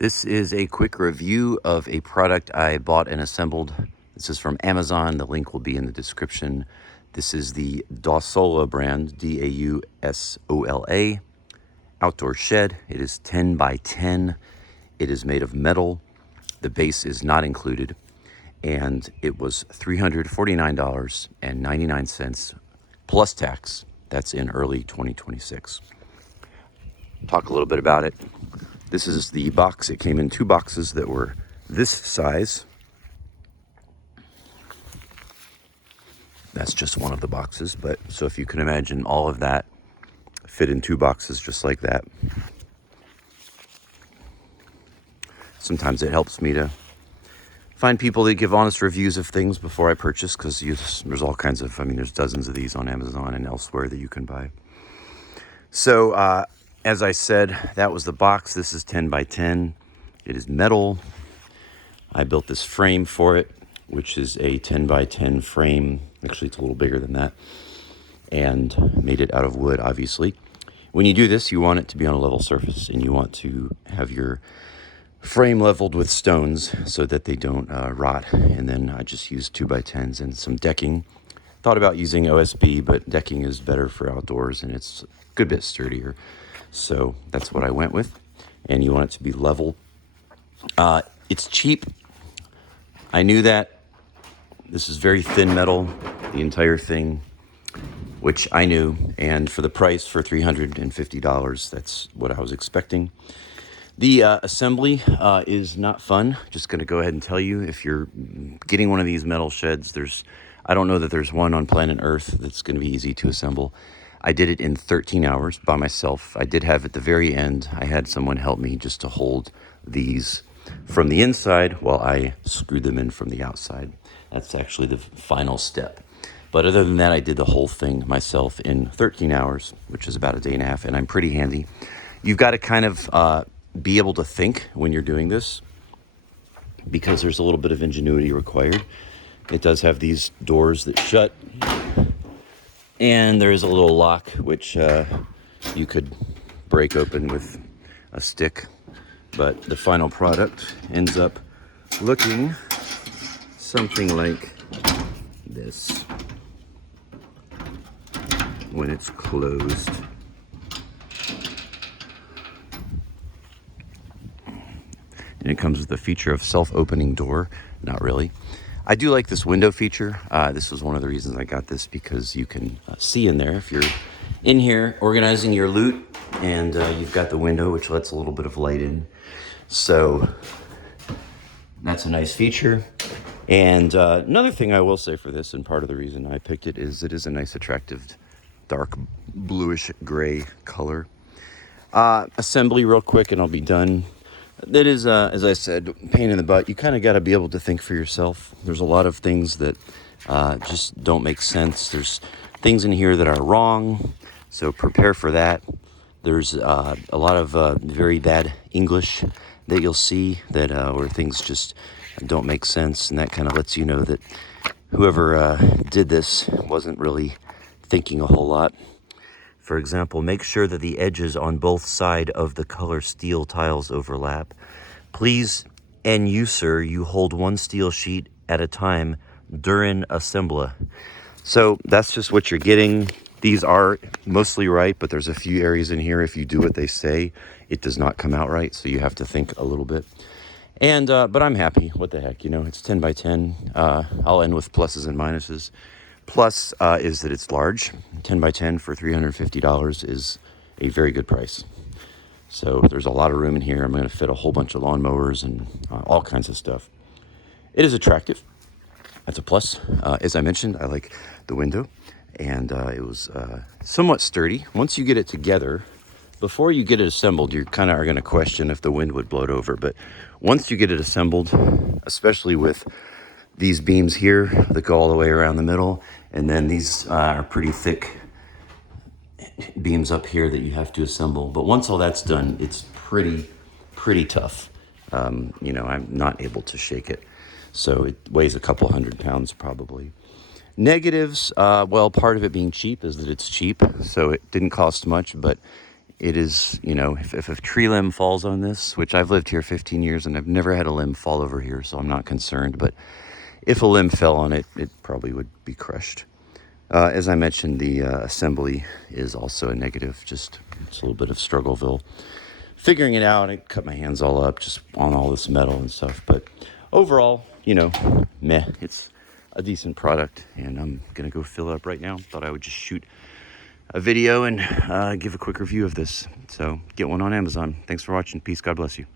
This is a quick review of a product I bought and assembled. This is from Amazon. The link will be in the description. This is the Dausola brand, Dausola outdoor shed. It is 10 by 10. It is made of metal. The base is not included. And it was $349.99 plus tax. That's in early 2026. Talk a little bit about it. This is the box. It came in two boxes that were this size. That's just one of the boxes, but so if you can imagine all of that fit in two boxes just like that. Sometimes it helps me to find people that give honest reviews of things before I purchase, because there's all kinds of, there's dozens of these on Amazon and elsewhere that you can buy. So, as I said, that was the box. This is 10 by 10. It is metal. I built this frame for it, which is a 10 by 10 frame. Actually, it's a little bigger than that. And made it out of wood, obviously. When you do this, you want it to be on a level surface, and you want to have your frame leveled with stones so that they don't rot. And then I just used 2 by 10s and some decking. Thought about using OSB, but decking is better for outdoors, and it's a good bit sturdier. So that's what I went with. And you want it to be level. It's cheap. I knew that. This is very thin metal, the entire thing, which I knew. And for the price, for $350, that's what I was expecting. The assembly is not fun. Just going to go ahead and tell you, if you're getting one of these metal sheds, I don't know that there's one on planet Earth that's going to be easy to assemble. I did it in 13 hours by myself. I did have at the very end, I had someone help me just to hold these from the inside while I screwed them in from the outside. That's actually the final step. But other than that, I did the whole thing myself in 13 hours, which is about a day and a half, and I'm pretty handy. You've got to kind of be able to think when you're doing this, because there's a little bit of ingenuity required. It does have these doors that shut, and there is a little lock which you could break open with a stick. But the final product ends up looking something like this when it's closed. And it comes with the feature of self-opening door. Not really. I do like this window feature. This was one of the reasons I got this, because you can see in there if you're in here organizing your loot, and you've got the window which lets a little bit of light in. So that's a nice feature. And another thing I will say for this, and part of the reason I picked it, is it is a nice, attractive, dark bluish gray color. Assembly real quick and I'll be done. That is, as I said, pain in the butt. You kind of got to be able to think for yourself. There's a lot of things that just don't make sense. There's things in here that are wrong, so prepare for that. There's a lot of very bad English that you'll see, that where things just don't make sense, and that kind of lets you know that whoever did this wasn't really thinking a whole lot. For example, make sure that the edges on both sides of the color steel tiles overlap. Please, and you, sir, you hold one steel sheet at a time during assembly. So that's just what you're getting. These are mostly right, but there's a few areas in here, if you do what they say, it does not come out right, so you have to think a little bit. And but I'm happy. What the heck, it's 10 by 10. I'll end with pluses and minuses. Plus is that it's large. 10 by 10 for $350 is a very good price. So there's a lot of room in here. I'm going to fit a whole bunch of lawnmowers and all kinds of stuff. It is attractive. That's a plus. As I mentioned, I like the window, and it was somewhat sturdy. Once you get it together, before you get it assembled, you kind of are going to question if the wind would blow it over. But once you get it assembled, especially with these beams here that go all the way around the middle, and then these are pretty thick beams up here that you have to assemble. But once all that's done, it's pretty tough. I'm not able to shake it. So it weighs a couple 100 pounds probably. Negatives, well, part of it being cheap is that it's cheap. So it didn't cost much, but it is, you know, if a tree limb falls on this, which I've lived here 15 years and I've never had a limb fall over here, so I'm not concerned. But if a limb fell on it, it probably would be crushed. As I mentioned, the assembly is also a negative. Just it's a little bit of struggleville figuring it out. I cut my hands all up just on all this metal and stuff. But overall, you know, meh. It's a decent product, and I'm gonna go fill it up right now. Thought I would just shoot a video and give a quick review of this. So get one on Amazon. Thanks for watching. Peace. God bless you.